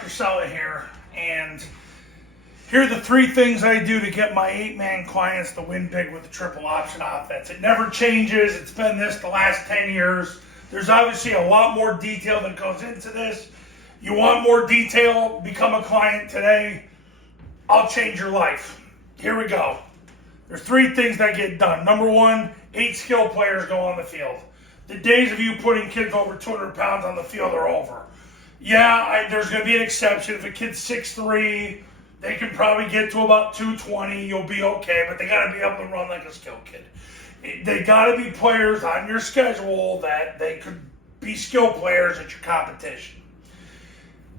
Dr. Sella here, and here are the 3 things I do to get my 8-man clients to win big with the triple option offense. It never changes. It's been this the last 10 years. There's obviously a lot more detail that goes into this. You want more detail? Become a client today. I'll change your life. Here we go. There's 3 things that get done. Number 1, 8 skill players go on the field. The days of you putting kids over 200 pounds on the field are over. Yeah, there's going to be an exception. If a kid's 6'3", they can probably get to about 220. You'll be okay, but they got to be able to run like a skill kid. They got to be players on your schedule that they could be skill players at your competition.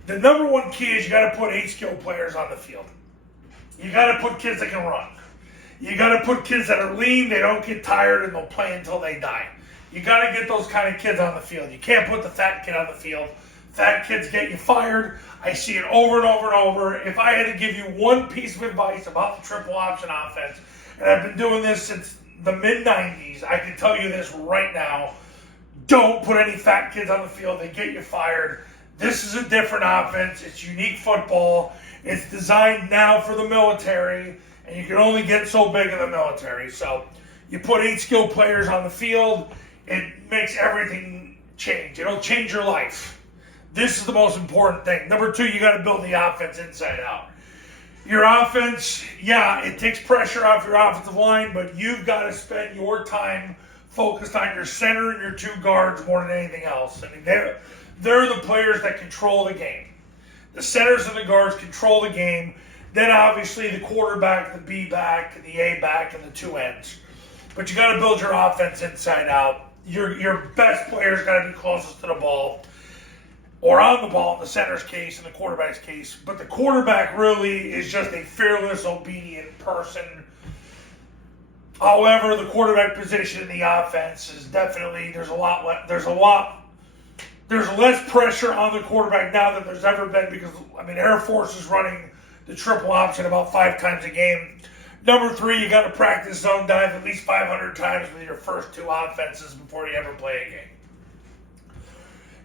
The number 1 key is you got to put 8 skill players on the field. You got to put kids that can run. You got to put kids that are lean, they don't get tired, and they'll play until they die. You got to get those kind of kids on the field. You can't put the fat kid on the field. Fat kids get you fired. I see it over and over and over. If I had to give you one piece of advice about the triple option offense, and I've been doing this since the mid-90s, I can tell you this right now. Don't put any fat kids on the field. They get you fired. This is a different offense. It's unique football. It's designed now for the military, and you can only get so big in the military. So you put 8 skilled players on the field, it makes everything change. It'll change your life. This is the most important thing. Number 2, you got to build the offense inside out. Your offense, yeah, it takes pressure off your offensive line, but you've got to spend your time focused on your center and your 2 guards more than anything else. I mean, they're the players that control the game. The centers and the guards control the game. Then obviously the quarterback, the B back, the A back, and the 2 ends. But you got to build your offense inside out. Your best players got to be closest to the ball, or on the ball in the center's case, in the quarterback's case. But the quarterback really is just a fearless, obedient person. However, the quarterback position in the offense is definitely, there's less pressure on the quarterback now than there's ever been because, Air Force is running the triple option about 5 times a game. Number 3, you got to practice zone dive at least 500 times with your first 2 offenses before you ever play a game.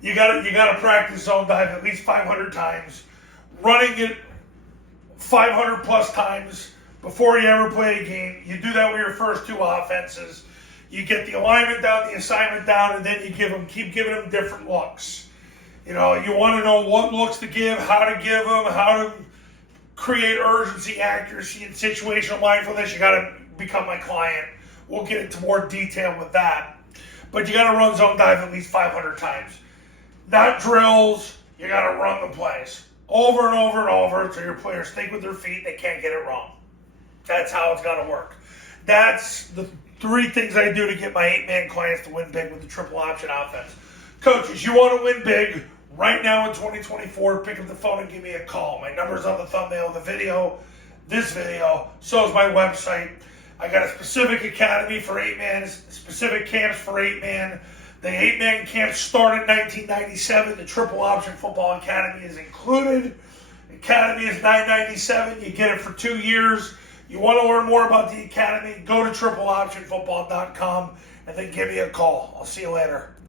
You got to practice zone dive at least 500 times, running it 500 plus times before you ever play a game. You do that with your first 2 offenses. You get the alignment down, the assignment down, and then you keep giving them different looks. You want to know what looks to give, how to give them, how to create urgency, accuracy, and situational mindfulness. You got to become my client. We'll get into more detail with that. But you got to run zone dive at least 500 times. Not drills, you got to run the plays over and over and over so your players think with their feet, they can't get it wrong. That's how it's got to work. That's the 3 things I do to get my 8-man clients to win big with the triple option offense. Coaches, you want to win big right now in 2024, pick up the phone and give me a call. My number's on the thumbnail of the video, this video, so is my website. I got a specific academy for 8-man, specific camps for 8-man. The 8-man camps started in 1997. The Triple Option Football Academy is included. The Academy is $997. You get it for 2 years. You want to learn more about the Academy, go to tripleoptionfootball.com and then give me a call. I'll see you later.